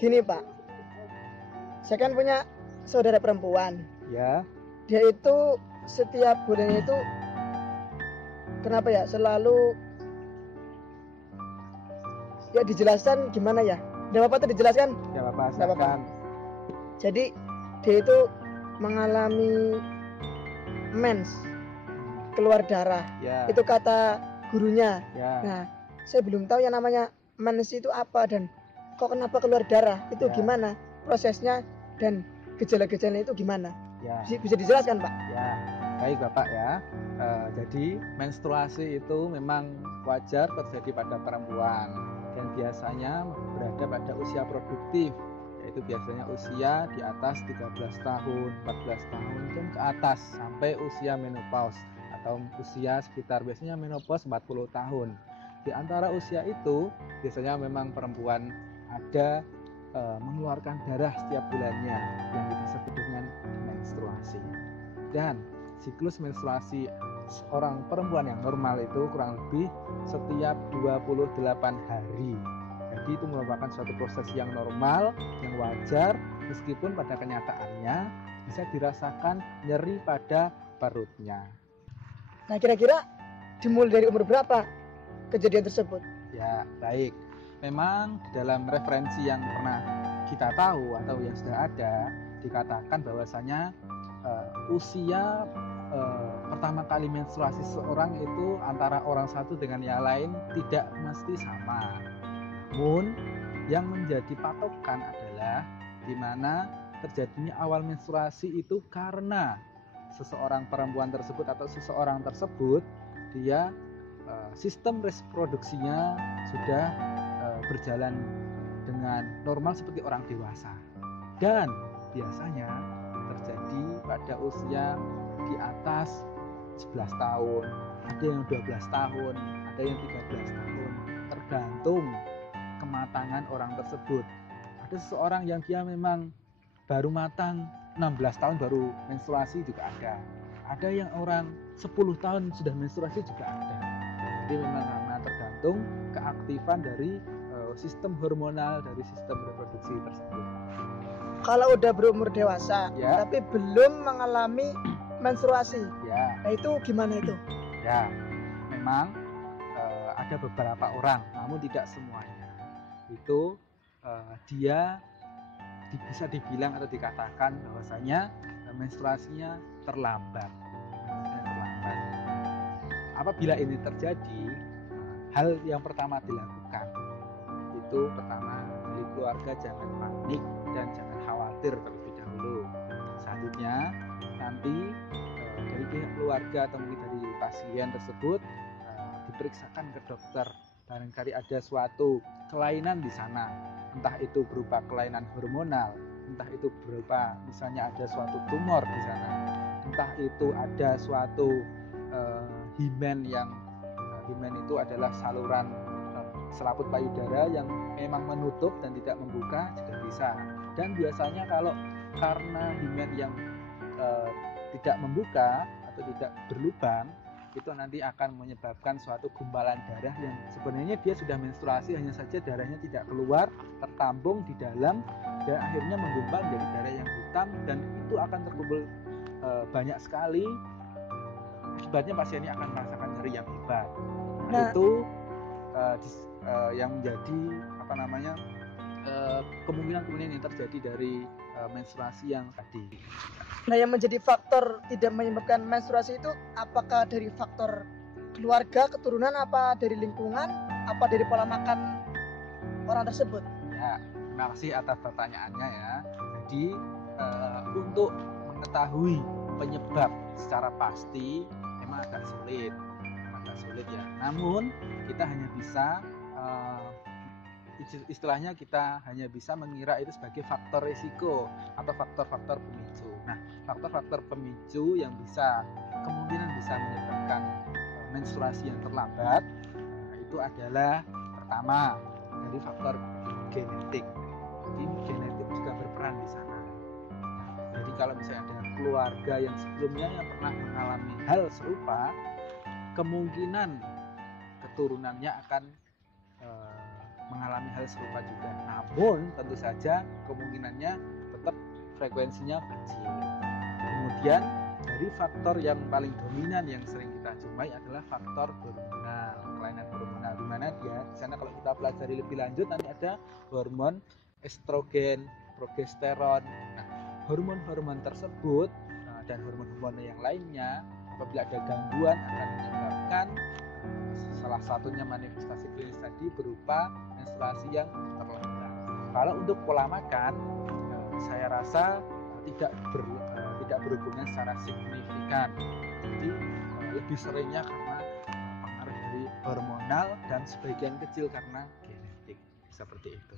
Gini Pak, saya kan punya saudara perempuan. Ya. Dia itu setiap bulannya itu kenapa ya selalu ya dijelaskan gimana ya? Tidak apa-apa tuh dijelaskan. Ya Bapak, Nggak apa-apa. silakan. Jadi dia itu mengalami mens, keluar darah. Ya. Itu kata gurunya. Ya. Nah, saya belum tahu yang namanya mens itu apa dan kok kenapa keluar darah itu Ya. gimana prosesnya dan gejala-gejalanya itu gimana? Ya. Bisa dijelaskan Pak? Ya, baik Bapak ya. Jadi menstruasi itu memang wajar terjadi pada perempuan dan biasanya berada pada usia produktif, yaitu biasanya usia di atas 13 tahun, 14 tahun dan ke atas sampai usia menopause atau usia sekitar biasanya menopause 40 tahun. Di antara usia itu biasanya memang perempuan ada mengeluarkan darah setiap bulannya yang kita sebut dengan menstruasi. Dan siklus menstruasi seorang perempuan yang normal itu kurang lebih setiap 28 hari. Jadi itu merupakan suatu proses yang normal, yang wajar, meskipun pada kenyataannya bisa dirasakan nyeri pada perutnya. Nah, kira-kira dimulai dari umur berapa kejadian tersebut? Ya, baik. Memang di dalam referensi yang pernah kita tahu atau yang sudah ada dikatakan bahwasanya usia pertama kali menstruasi seorang itu antara orang satu dengan yang lain tidak mesti sama. Namun yang menjadi patokan adalah di mana terjadinya awal menstruasi itu karena seseorang perempuan tersebut atau seseorang tersebut dia sistem reproduksinya sudah berjalan dengan normal seperti orang dewasa dan biasanya terjadi pada usia di atas 11 tahun, ada yang 12 tahun, ada yang 13 tahun, tergantung kematangan orang tersebut. Ada seseorang yang dia memang baru matang 16 tahun baru menstruasi juga ada. Ada yang orang 10 tahun sudah menstruasi juga ada. Jadi memang karena tergantung keaktifan dari sistem hormonal dari sistem reproduksi tersebut. Kalau udah berumur dewasa, Ya. tapi belum mengalami menstruasi, Ya. nah itu gimana itu? Ya, memang ada beberapa orang, namun tidak semuanya. Itu dia bisa dibilang atau dikatakan bahwasanya menstruasinya terlambat. Apabila ini terjadi, hal yang pertama dilakukan itu pertama dari keluarga jangan panik dan jangan khawatir terlebih dahulu. Selanjutnya nanti dari pihak keluarga atau mungkin dari pasien tersebut diperiksakan ke dokter, barangkali ada suatu kelainan di sana, entah itu berupa kelainan hormonal, entah itu berupa misalnya ada suatu tumor di sana, entah itu ada suatu himen yang himen itu adalah saluran selaput payudara yang memang menutup dan tidak membuka juga bisa. Dan biasanya kalau karena himen yang tidak membuka atau tidak berlubang, itu nanti akan menyebabkan suatu gumpalan darah yang sebenarnya dia sudah menstruasi, hanya saja darahnya tidak keluar, tertampung di dalam dan akhirnya menggumpal menjadi darah yang hitam dan itu akan terkumpul banyak sekali. Akibatnya pasiennya akan merasakan nyeri yang hebat. Nah, itu yang menjadi kemungkinan yang terjadi dari menstruasi yang tadi. Nah, yang menjadi faktor tidak menyebabkan menstruasi itu apakah dari faktor keluarga, keturunan, apa dari lingkungan, apa dari pola makan orang tersebut? Ya, terima kasih atas pertanyaannya ya. Jadi untuk mengetahui penyebab secara pasti memang agak sulit ya. Namun kita hanya bisa istilahnya kita hanya bisa mengira itu sebagai faktor risiko atau faktor-faktor pemicu. Nah, faktor-faktor pemicu yang kemungkinan bisa menyebabkan menstruasi yang terlambat itu adalah pertama dari faktor genetik. Jadi genetik juga berperan di sana. Jadi kalau misalnya ada keluarga yang sebelumnya yang pernah mengalami hal serupa, kemungkinan keturunannya akan mengalami hal hal serupa juga. Namun tentu saja kemungkinannya tetap frekuensinya kecil. Kemudian dari faktor yang paling dominan yang sering kita jumpai adalah faktor hormonal, kelainan hormonal, di mana dia di sana kalau kita pelajari lebih lanjut nanti ada hormon estrogen, progesteron. Nah, hormon-hormon tersebut dan hormon-hormon yang lainnya apabila ada gangguan akan menyebabkan salah satunya manifestasi klinis tadi berupa menstruasi yang terlambat. Kalau untuk pola makan, saya rasa tidak berhubungan secara signifikan. Jadi lebih seringnya karena pengaruh dari hormonal dan sebagian kecil karena genetik, seperti itu.